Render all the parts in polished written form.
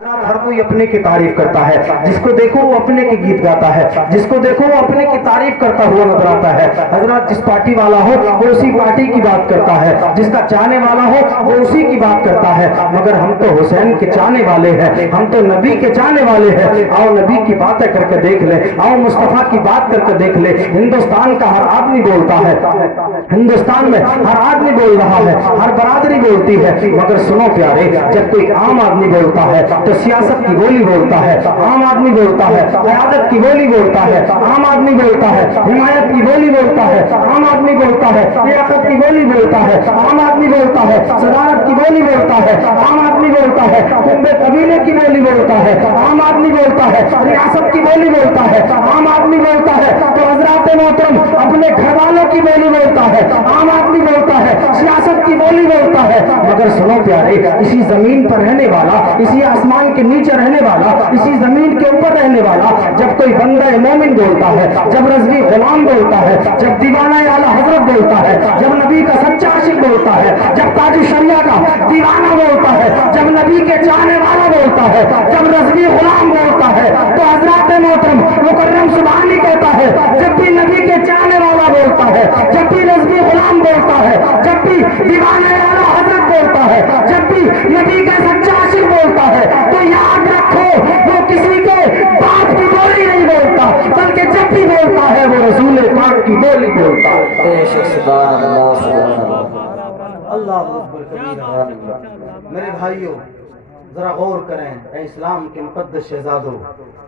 ہر کوئی اپنے کی تعریف کرتا ہے، جس کو دیکھو وہ اپنے کے گیت گاتا ہے، جس کو دیکھو وہ اپنے کی تعریف کرتا ہوا نظر آتا ہے۔ حضرات جس پارٹی والا ہو وہ اسی پارٹی کی بات کرتا ہے، جس کا چاہنے والا ہو وہ اسی کی بات کرتا ہے، مگر ہم تو حسین کے چاہنے والے ہیں، ہم تو نبی کے چاہنے والے ہیں۔ آؤ نبی کی باتیں کر کے دیکھ لیں، آؤ مصطفیٰ کی بات کر کے دیکھ لیں۔ ہندوستان کا ہر آدمی بولتا ہے، ہندوستان میں ہر آدمی بول رہا ہے، ہر برادری بولتی ہے، مگر سنو پیارے، جب کوئی عام آدمی بولتا ہے تو سیاست کی بولی بولتا ہے، عام آدمی بولتا ہے قیادت کی بولی بولتا ہے، عام آدمی بولتا ہے حمایت کی بولی بولتا ہے، عام آدمی بولتا ہے ریاست کی بولی بولتا ہے، عام آدمی بولتا ہے صدارت کی بولی بولتا ہے، عام آدمی بولتا ہے کنبے قبیلے کی بولی بولتا ہے، عام آدمی بولتا ہے ریاست کی بولی بولتا ہے، عام آدمی بولتا ہے تو حضرات محترم اپنے گھر والوں کی بولی بولتا ہے، عام آدمی بولتا ہے سیاست کی بولی بولتا ہے، مگر سنو پیارے، اسی زمین پر رہنے والا، اسی آسمان کے نیچے رہنے والا، اسی زمین کے اوپر رہنے والا، جب کوئی بندہ مومن بولتا ہے، جب رضوی غلام بولتا ہے، جب دیوانہ اعلیٰ حضرت بولتا ہے، جب نبی کا سچا عاشق بولتا ہے، جب تاج شریعہ کا دیوانہ بولتا ہے، جب نبی کے چاہنے والا بولتا ہے، جب رضوی غلام بولتا ہے، تو حضرات محترم مکرم سبحانی کہتا ہے جب بھی نبی کے چاہنے والا بولتا ہے، جب بھی رضوی غلام بولتا ہے، جب بھی دیوانہ اعلیٰ حضرت بولتا ہے، جب بھی نبی کا سچا عاشق بولتا ہے، تو یاد رکھو وہ کسی کے باپ کی بولی نہیں بولتا، بلکہ جب بھی بولتا ہے وہ رسول پاک کی بولی بولتا ہے۔ سبحان اللہ سبحان اللہ اللہ اکبر کبیرہ۔ میرے بھائیوں ذرا غور کریں، اے اسلام کے مقدس شہزادوں،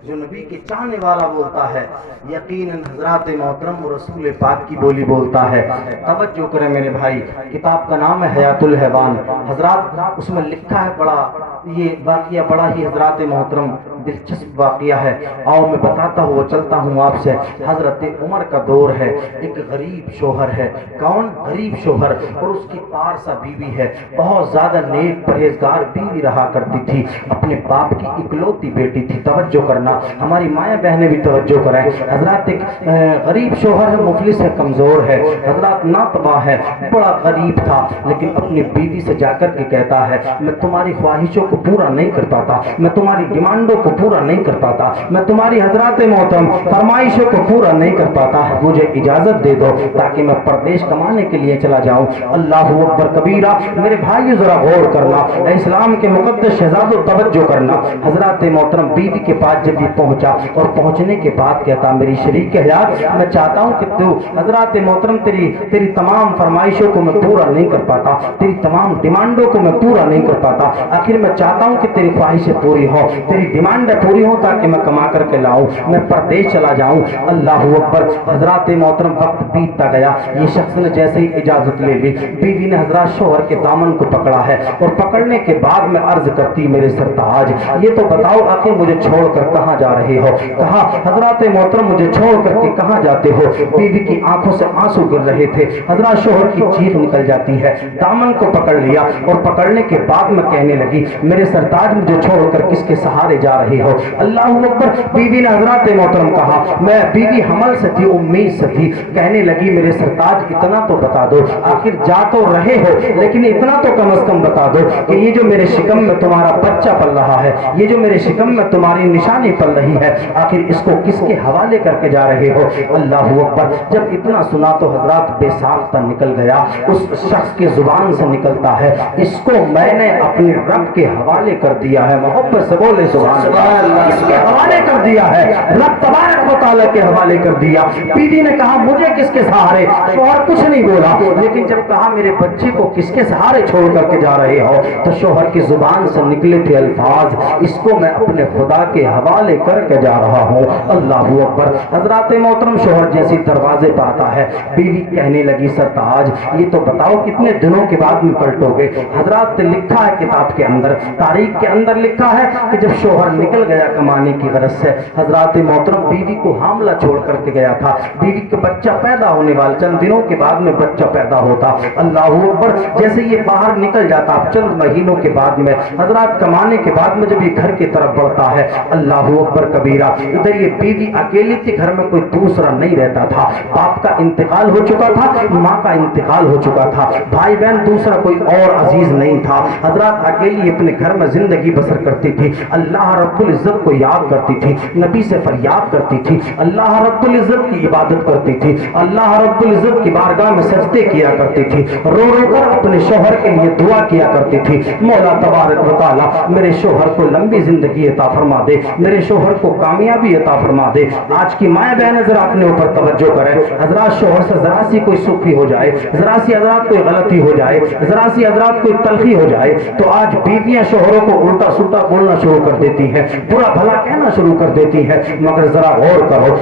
جو نبی کے چاہنے والا بولتا ہے یقیناً حضرات محترم وہ رسول پاک کی بولی بولتا ہے۔ توجہ کریں میرے بھائی، کتاب کا نام ہے حیات الحیوان۔ حضرات اس میں لکھا ہے، بڑا یہ واقعہ بڑا ہی حضرات محترم دلچسپ واقعہ ہے، آؤ میں بتاتا ہوں چلتا ہوں آپ سے۔ حضرت عمر کا دور ہے، ایک غریب شوہر ہے، کون غریب شوہر، اور اس کی پارسا بیوی ہے، بہت زیادہ نیک پرہیزگار بیوی رہا کرتی تھی، اپنے باپ کی اکلوتی بیٹی تھی۔ توجہ کرنا، ہماری مائیں بہنیں بھی توجہ کریں۔ حضرات ایک غریب شوہر ہے، مفلس ہے، کمزور ہے، حضرات ناتباہ ہے، بڑا غریب تھا، لیکن اپنی بیوی سے جا کر کے کہتا ہے میں تمہاری خواہشوں کو پورا نہیں کر پاتا، میں تمہاری ڈیمانڈوں کو پورا نہیں کر پاتا، میں تمہاری حضرات محترم فرمائشوں کو پورا نہیں کر پاتا، مجھے اجازت دے دو تاکہ میں پردیش کمانے کے لیے چلا جاؤں۔ اللہ اکبر کبیرہ۔ میرے بھائیو ذرا غور کرنا، اے اسلام کے مقدس شہزادوں توجہ کرنا۔ حضرات محترم بیوی کے پاس جب یہ پہنچا اور پہنچنے کے بعد کہتا میری شریک حیات میں چاہتا ہوں کہ تو حضرات محترم تیری تمام فرمائشوں کو میں پورا نہیں کر پاتا، تیری تمام ڈیمانڈوں کو میں پورا نہیں کر پاتا، آخر میں چاہتا ہوں کہ تیری خواہشیں پوری ہو، تیری ڈیمانڈیں پوری ہو تاکہ میں کما کر کے لاؤں، میں پردیش چلا جاؤں۔ اللہ اکبر۔ حضرات محترم وقت بیتتا گیا، یہ شخص نے جیسے ہی اجازت لے لی، بیوی نے حضرات شوہر کے دامن کو پکڑا ہے، اور پکڑنے کے بعد میں عرض کرتی میرے سرتاج یہ تو بتاؤ آخر مجھے چھوڑ کر کہاں جا رہے ہو؟ کہا حضرات محترم مجھے چھوڑ کر کے کہاں جاتے ہو؟ بیوی کی آنکھوں سے آنسو گر رہے تھے، حضرات شوہر کی چیخ نکل جاتی ہے، دامن کو پکڑ لیا، اور پکڑنے کے بعد میں کہنے لگی میرے سرتاج مجھے چھوڑ کر کس کے سہارے جا رہے ہو؟ اللہ اکبر۔ بیوی نے حضرات محترم کہا میں بیوی حمل سے تھی، امید سے تھی، کہنے لگی میرے سرتاج اتنا تو بتا دو، آخر جا تو رہے ہو لیکن اتنا تو کم از کم بتا دو کہ یہ جو میرے شکم میں تمہارا بچہ پل رہا ہے، یہ جو میرے شکم میں تمہاری نشانی پل رہی ہے، آخر اس کو کس کے حوالے کر کے جا رہے ہو؟ اللہ اکبر۔ جب اتنا سنا تو حضرات بے ساختہ نکل گیا، اس شخص کے زبان سے نکلتا ہے اس کو میں نے اپنے رب کے حوالے کر دیا ہے، محبت سے بولے سبحان اللہ، اس کے حوالے کر دیا ہے، رب تبارک و تعالیٰ کے حوالے کر دیا۔ بیوی نے کہا مجھے کس کے سہارے؟ شوہر کچھ نہیں بولا، لیکن جب کہا میرے بچے کو کس کے سہارے چھوڑ کر کے جا رہے ہو، تو شوہر کی زبان سے نکلے تھے الفاظ اس کو میں اپنے خدا کے حوالے کر کے جا رہا ہوں۔ اللہ اکبر۔ حضرات محترم شوہر جیسی دروازے پہ آتا ہے، بیوی کہنے لگی سرتاج یہ تو بتاؤ کتنے دنوں کے بعد میں پلٹو گے؟ حضرات لکھا ہے کتاب کے اندر، تاریخ کے اندر لکھا ہے کہ جب شوہر نکل گیا کمانے کی غرض سے، حضرات محترم بیوی کو حاملہ چھوڑ کر کے گیا تھا، بیوی کا بچہ پیدا ہونے والا، چند دنوں کے بعد میں بچہ پیدا ہوتا۔ اللہ اکبر۔ جیسے یہ باہر نکل جاتا چند مہینوں کے بعد میں، حضرات کمانے کے بعد میں جب یہ گھر کی طرف بڑھتا ہے، اللہ اکبر کبیرہ، ادھر یہ بیوی اکیلی تھی، گھر میں کوئی دوسرا نہیں رہتا تھا، باپ کا انتقال ہو چکا تھا، ماں کا انتقال ہو چکا تھا، بھائی بہن دوسرا کوئی اور عزیز نہیں تھا، حضرات اکیلی اپنے گھر میں زندگی بسر کرتی تھی، اللہ رب العزت کو یاد کرتی تھی، نبی سے فریاد کرتی تھی، اللہ رب العزت کی عبادت کرتی تھی، اللہ رب العزت کی بارگاہ میں سجدے کیا کرتی تھی، رو رو کر اپنے شوہر کے لیے دعا کیا کرتی تھی، مولا تبارک و تعالی میرے شوہر کو لمبی زندگی عطا فرما دے، میرے شوہر کو کامیابی عطا فرما دے۔ آج کی مائیں بہنیں ذرا اپنے اوپر توجہ کریں، حضرات شوہر سے ذرا سی کوئی سوکھی ہو جائے، ذرا سی حضرات کوئی غلطی ہو جائے، ذرا سی حضرات کوئی تلخی ہو جائے تو آج بیویاں شوہروں کو الٹا سلٹا بولنا شروع کر دیتی ہیں، برا بھلا کہنا شروع کر دیتی ہیں۔ مگر ذرا غور کرو،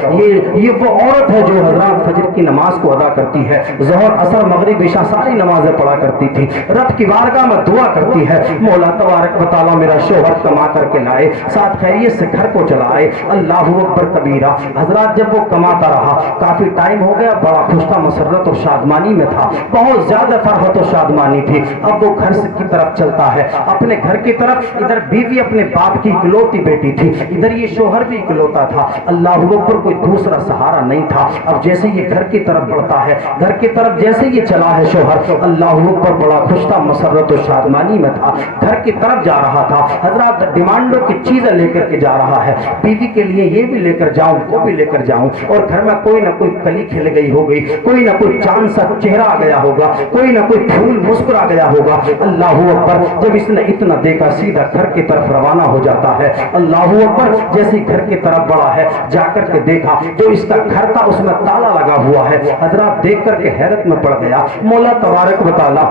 یہ وہ عورت ہے جو حضرات فجر کی نماز کو ادا کرتی ہے، ظہر عصر مغرب عشاء ساری نمازیں پڑھا کرتی تھی، رب کی بارگاہ میں دعا کرتی ہے، مولا تبارک و تعالیٰ میرا شوہر کما کر کے لائے، ساتھ خیریت سے گھر کو چلائے، اللہ اکبر کبیرہ۔ حضرات جب وہ کماتا رہا کافی ٹائم ہو گیا، بڑا خوشتا مسرت اور شادمانی میں تھا، بہت زیادہ فرحت و شادمانی تھی۔ اب وہ گھر کی طرف چلتا ہے، اپنے گھر کی طرف، ادھر بیوی اپنے باپ کی اکلوتی بیٹی تھی، ادھر یہ شوہر بھی اکلوتا تھا، اللہ اکبر کوئی دوسرا سہارا نہیں تھا۔ اب جیسے یہ گھر کی طرف بڑھتا ہے، گھر کی طرف جیسے یہ چلا ہے شوہر، اللہ اکبر بڑا خوشتا مسرت و شادمانی میں تھا، گھر کی طرف جا رہا تھا، حضرات ڈیمانڈوں کی چیزیں لے کر کے جا رہا ہے، بیوی کے لیے یہ بھی لے کر جاؤں وہ بھی لے کر جاؤں، اور گھر میں کوئی نہ کوئی کلی کھل گئی ہوگی، کوئی نہ کوئی چاند سا چہرہ آ گیا ہوگا، کوئی نہ کوئی پھول مسکرا گیا ہوگا، اللہ اکبر۔ جب اس نے اتنا دیکھا سیدھا گھر کی طرف روانہ ہو جاتا ہے، اللہ اکبر۔ جیسے گھر کی طرف بڑھا ہے، جا کر کے دیکھا جو اس کا گھر تھا اس میں تالا لگا ہوا ہے، حضرات دیکھ کر کے حیرت میں پڑ گیا، مولا تبارک و تعالیٰ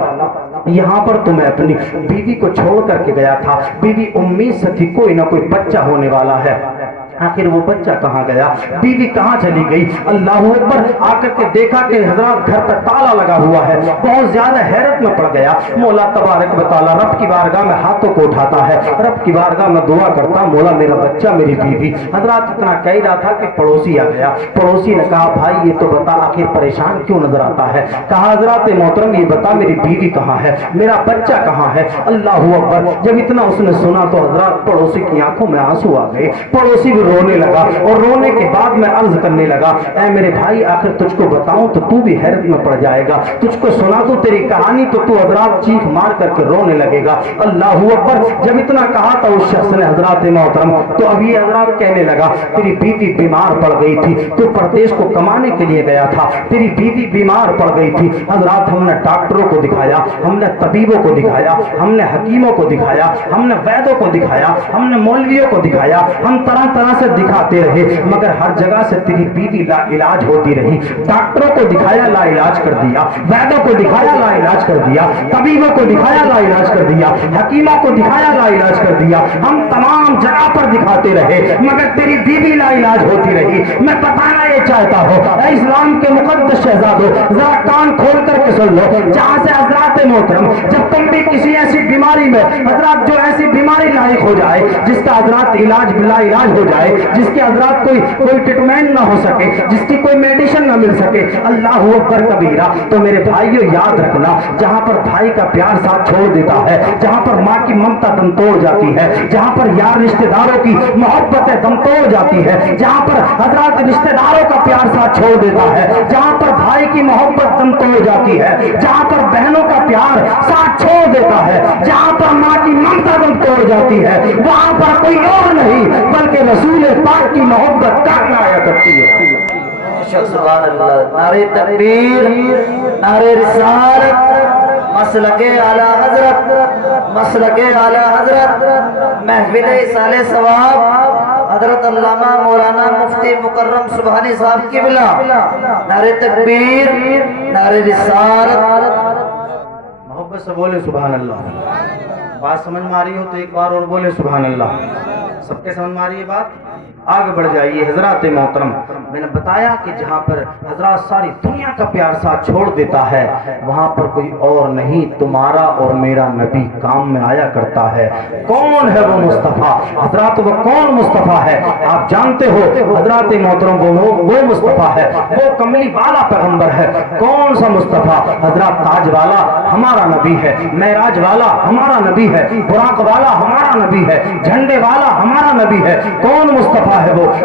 یہاں پر تو میں اپنی بیوی کو چھوڑ کر کے گیا تھا، بیوی امید سے تھی کوئی نہ کوئی بچہ ہونے والا ہے، آخر وہ بچہ کہاں گیا، بیوی کہاں چلی گئی، اللہ اکبر۔ آ کر کے دیکھا کہ حضرات گھر پر تالا لگا ہوا ہے، بہت زیادہ حیرت میں پڑ گیا، مولا تبارک و تعالیٰ رب کی بارگاہ میں ہاتھوں کو اٹھاتا ہے، رب کی بارگاہ میں دعا کرتا، مولا میرا بچہ میری بیوی۔ حضرات اتنا کہہ رہا تھا کہ پڑوسی آ گیا، پڑوسی نے کہا بھائی یہ تو بتا آخر پریشان کیوں نظر آتا ہے، کہا حضرات محترم یہ بتا میری بیوی کہاں ہے، میرا بچہ کہاں ہے، اللہ اکبر۔ جب اتنا اس نے سنا تو حضرات پڑوسی کی آنکھوں میں آنسو آ گئے، پڑوسی بھی رونے لگا، اور رونے کے بعد میں عرض کرنے لگا اے میرے بھائی آخر تجھ کو بتاؤں تو تو بھی حیرت میں پڑ جائے گا، تجھ کو سنا دوں تیری کہانی تو تو حضرات چیخ مار کر کے رونے لگے گا، اللہ اکبر۔ جب اتنا کہا تھا اس شخص نے حضرات محترم تو اب یہ حضرات کہنے لگا تیری بیوی بیمار پڑ گئی تھی، تو پردیش کو کمانے کے لیے گیا تھا، تیری بیوی بیمار پڑ گئی تھی۔ حضرات ہم نے ڈاکٹروں کو دکھایا، ہم نے طبیبوں کو دکھایا، ہم نے حکیموں کو دکھایا، ہم نے ویدوں کو دکھایا، ہم نے مولویوں کو دکھایا، ہم طرح طرح سے دکھاتے رہے، مگر ہر جگہ سے تیری بیوی لا علاج ہوتی رہی، ڈاکٹروں کو دکھایا لا علاج کر دیا، ویدوں کو دکھایا لا علاج کر دیا، طبیبوں کو دکھایا لا علاج کر دیا، حکیموں کو دکھایا لا علاج کر دیا، ہم تمام جگہ پر دکھاتے رہے مگر تیری بیوی لا علاج ہوتی رہی۔ میں بتانا یہ چاہتا ہوں اے اسلام کے مقدس شہزادوں ذرا کان کھول کر کے سن لو، جہاں سے حضرات محترم جب تم بھی کسی ایسی بیماری میں حضرات جو ایسی بیماری لاحق ہو جائے جس کا حضرات علاج بلا علاج ہو جائے، جس کے حضرات کوئی ٹریٹمنٹ نہ ہو سکے، جس کی کوئی میڈیسن نہ مل سکے، اللہ اکبر کبیرہ، تو میرے بھائیو یاد رکھنا جہاں پر بھائی کا پیار ساتھ چھوڑ دیتا ہے، جہاں پر ماں کی ممتا دم توڑ جاتی ہے، جہاں پر یار رشتہ داروں کی محبت دم توڑ جاتی ہے، جہاں پر حضرات رشتہ داروں کا پیار ساتھ چھوڑ دیتا ہے، جہاں پر بھائی کی محبت دم توڑ جاتی ہے، جہاں پر بہنوں کا پیار ساتھ چھوڑ دیتا ہے، جہاں پر ماں کی ممتا دم توڑ جاتی ہے، وہاں پر کوئی اور نہیں بلکہ رسول پاک کی محبت کام آیا کرتی ہے۔ سبحان اللہ، نعرہ تکبیر، نعرہ رسالت، مسلک اعلی حضرت، مسلک اعلی حضرت، محفل ایصال ثواب حضرت علامہ مولانا مفتی مکرم سبحانی صاحب کی بلا، نعرہ تکبیر، نعرہ رسالت۔ محبت سے بولے سبحان اللہ۔ بات سمجھ میں آ رہی ہو تو ایک بار اور بولے سبحان اللہ۔ سب کے سمجھ میں آ رہی ہے بات؟ آگے بڑھ جائیے حضرات محترم، میں نے بتایا کہ جہاں پر حضرات ساری دنیا کا پیار ساتھ چھوڑ دیتا ہے وہاں پر کوئی اور نہیں تمہارا اور میرا نبی کام میں آیا کرتا ہے۔ کون ہے وہ مصطفیٰ؟ حضرات وہ کون مصطفیٰ ہے آپ جانتے ہو حضرات محترم؟ وہ مصطفیٰ ہے، وہ کملی والا پیغمبر ہے۔ کون سا مصطفیٰ؟ حضرات تاج والا ہمارا نبی ہے، معراج والا ہمارا نبی ہے، براق والا ہمارا نبی ہے، جھنڈے والا ہمارا نبی ہے۔ کون مصطفیٰ ہے وہ؟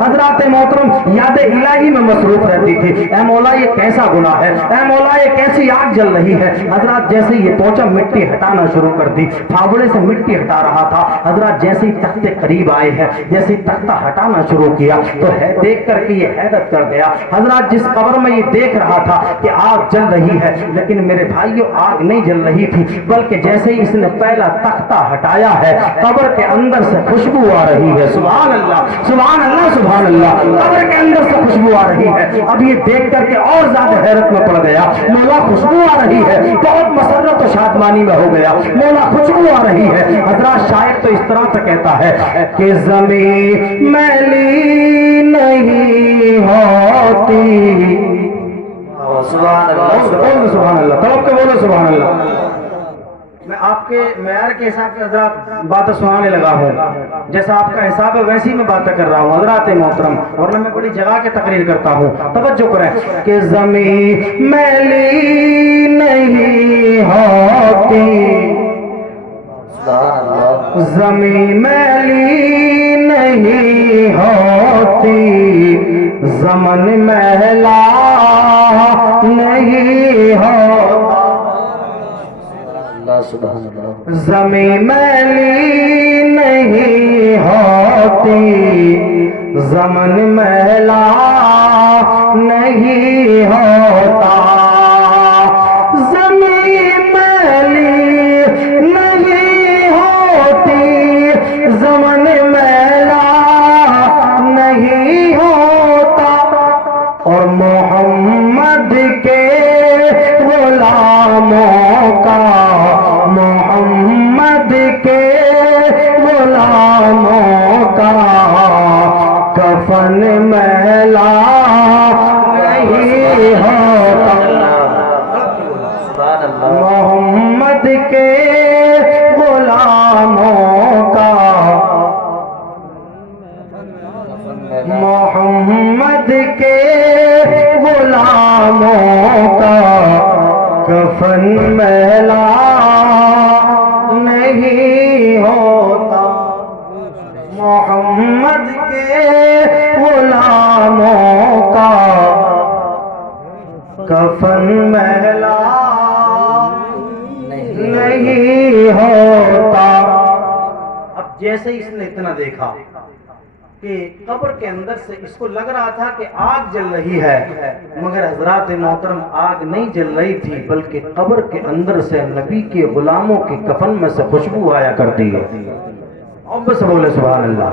حضرات محترم یاد الہی میں مصروف رہتی تھی. اے مولا یہ کیسا گناہ ہے, اے مولا یہ کیسی آگ جل رہی ہے. حضرات جیسے یہ پہنچا مٹی ہٹانا شروع کر دی, پھاوڑے سے مٹی ہٹا رہا تھا. حضرات جیسے ہی تختے قریب آئے ہیں, جیسے ہی تختہ ہٹانا شروع کیا تو دیکھ کر کے یہ حیرت کر گیا. حضرات جس قبر میں یہ دیکھ رہا تھا کہ آگ جل رہی ہے, لیکن میرے بھائیو آگ نہیں جل رہی تھی, بلکہ جیسے ہی اس نے پہلا تختہ ہٹایا ہے قبر کے اندر سے خوشبو آ رہی ہے. سبحان اللہ سبحان اللہ سبحان اللہ, قبر کے اندر سے خوشبو آ رہی ہے. اب یہ دیکھ کر کے اور زیادہ حیرت میں پڑ گیا. مولا خوشبو آ رہی ہے, بہت مسرت و شادمانی میں ہو گیا. مولا خوشبو آ رہی ہے. حضرات شاعر تو اس طرح سے کہتا ہے کہ زمین میلی نہیں ہوتی. سبحان اللہ سبحان اللہ, تڑپ کے بولو سبحان اللہ. میں آپ کے معیار کے حساب سے حضرات باتیں سنانے لگا ہوں, جیسا آپ کا حساب ہے ویسی میں باتیں کر رہا ہوں حضرات محترم, ورنہ میں بڑی جگہ کے تقریر کرتا ہوں. توجہ کریں کہ زمین میلی نہیں ہوتی, زمین میلی نہیں ہوتی, زمن میلا نہیں ہوتا. زمین میلی نہیں ہوتی, زمن میلا نہیں ہوتا. زمین میلی نہیں ہوتی, زمن میلا نہیں ہوتا. اور محمد کے غلاموں کا, محمد کے غلاموں کا کفن میلا نہیں ہوتا. محمد کے غلاموں کا, محمد کے غلاموں کا کفن میلا نہیں ہوتا. محمد کے غلاموں کا کفن میلا نہیں ہوتا. اب جیسے اس نے اتنا دیکھا کہ قبر کے اندر سے اس کو لگ رہا تھا کہ آگ جل رہی ہے, مگر حضرات محترم آگ نہیں جل رہی تھی, بلکہ قبر کے اندر سے نبی کے غلاموں کے کفن میں سے خوشبو آیا کرتی ہے. اب سے بولے سبحان اللہ.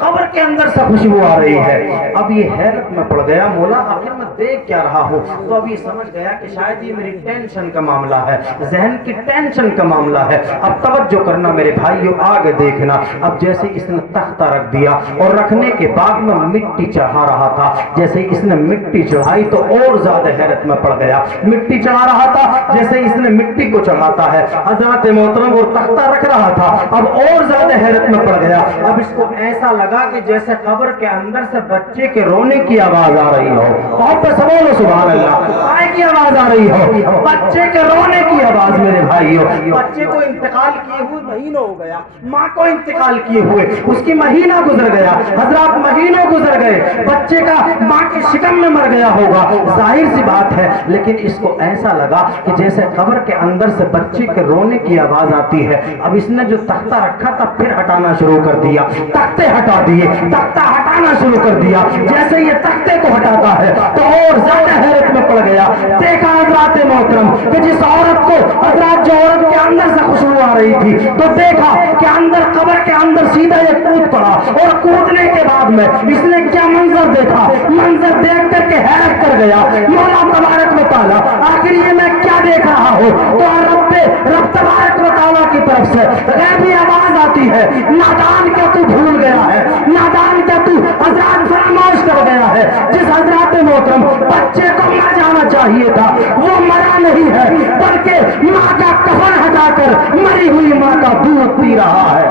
قبر کے اندر سے خوشبو آ رہی ہے. اب یہ حیرت میں پڑ گیا, مولا آخر میں دیکھ کیا رہا ہوں. تو اب یہ سمجھ گیا کہ شاید یہ میری ٹینشن کا معاملہ ہے, ذہن کی ٹینشن کا معاملہ ہے. اب توجہ کرنا میرے بھائیو, آگے دیکھنا. اب جیسے اس نے تختہ رکھ دیا اور رکھنے کے بعد میں مٹی چڑھا رہا تھا, جیسے اس نے مٹی چڑھائی تو اور زیادہ حیرت میں پڑ گیا. مٹی چڑھا رہا تھا, جیسے اس نے مٹی کو چڑھاتا ہے حضرات محترم, اور تختہ رکھ رہا تھا, اب اور زیادہ حیرت میں پڑ گیا. اب اس کو ایسا لگا کہ جیسے قبر کے اندر سے بچے کے رونے کی آواز آ رہی ہو. بہت پہ سبولو سبحان اللہ. آئے کی آواز آ رہی ہو, بچے کے رونے کی آواز میرے بھائیو. بچے کو انتقال کیے ہوئے مہینوں ہو گیا, ماں کو انتقال کیے ہوئے اس کی مہینہ گزر گیا. حضرات مہینوں گزر گئے, بچے کا ماں کے شکم میں مر گیا ہوگا, ظاہر سی بات ہے. لیکن اس کو ایسا لگا کہ جیسے قبر کے اندر سے بچے کے رونے کی آواز آتی ہے. اب اس نے جو تختہ رکھا تھا پھر ہٹانا شروع کر دیا, تختے ہٹا دیے, تختہ ہٹانا شروع کر دیا. جیسے یہ تختے کو ہٹاتا ہے تو اور زیادہ حیرت میں پڑ گیا. دیکھا حضرات محترم کہ جس عورت کو, حضرات جو عورت کے اندر سے خوشبو آ رہی تھی, تو دیکھا کہ اندر قبر کے اندر سیدھا یہ کود پڑا, اور کودنے کے بعد میں اس نے کیا منظر دیکھا. منظر دیکھ کر کے حیرت کر گیا. مولا تبارک و تعالی, آخر یہ میں کیا دیکھ رہا ہوں. تو رب تبارک و تعالی کی طرف سے غیبی آواز آتی ہے, نادان کیا تو بھول گیا ہے, نادان کیا تو حضرات فراموش کر گیا ہے. جس حضرات محترم بچے کو مر جانا چاہیے تھا وہ مرا نہیں ہے, بلکہ ماں کا کفن ہٹا کر مری ہوئی ماں کا دودھ پی رہا ہے.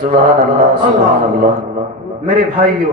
سبحان اللہ سبحان اللہ. میرے بھائیو,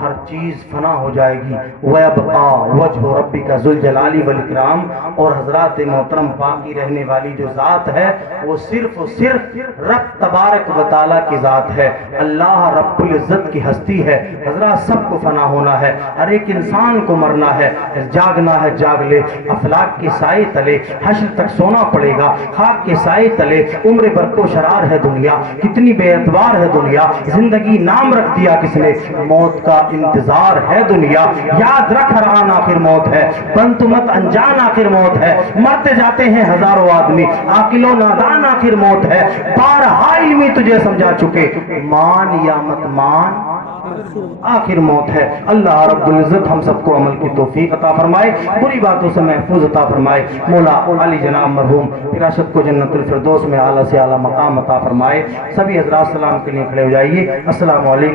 ہر چیز فنا ہو جائے گی. وَيَبْقَى وَجْهُ رَبِّكَ ذُو الْجَلَالِ وَالْإِكْرَامِ. اور حضرات محترم باقی رہنے والی جو ذات ہے وہ صرف و صرف رب تبارک و تعالیٰ کی ذات ہے. اللہ رب العزت کی ہستی ہے. حضرات سب کو فنا ہونا ہے, ہر ایک انسان کو مرنا ہے. جاگنا ہے جاگ لے, افلاک کے سائے تلے حشر تک سونا پڑے گا. خاک کے سائے تلے عمر برق و شرار ہے دنیا, کتنی بے اعتبار ہے دنیا. زندگی نام رکھ دیا کس نے, موت کا انتظار ہے دنیا. یاد رکھ ہر آن آخر موت ہے, بن تو مت انجان آخر موت ہے. مرتے جاتے ہیں ہزاروں آدمی, عاقل و نادان آخر موت ہے. بارہا علمی تجھے سمجھا چکے, مان یا مت مان آخر موت ہے. اللہ رب العزت ہم سب کو عمل کی توفیق عطا فرمائے, بری باتوں سے محفوظ عطا فرمائے. مولا علی جناب مرحوم فراست کو جنت الفردوس میں اعلیٰ سے اعلیٰ مقام عطا فرمائے. سبھی حضرات سلام کے لیے کھڑے ہو جائیے. السلام علیکم.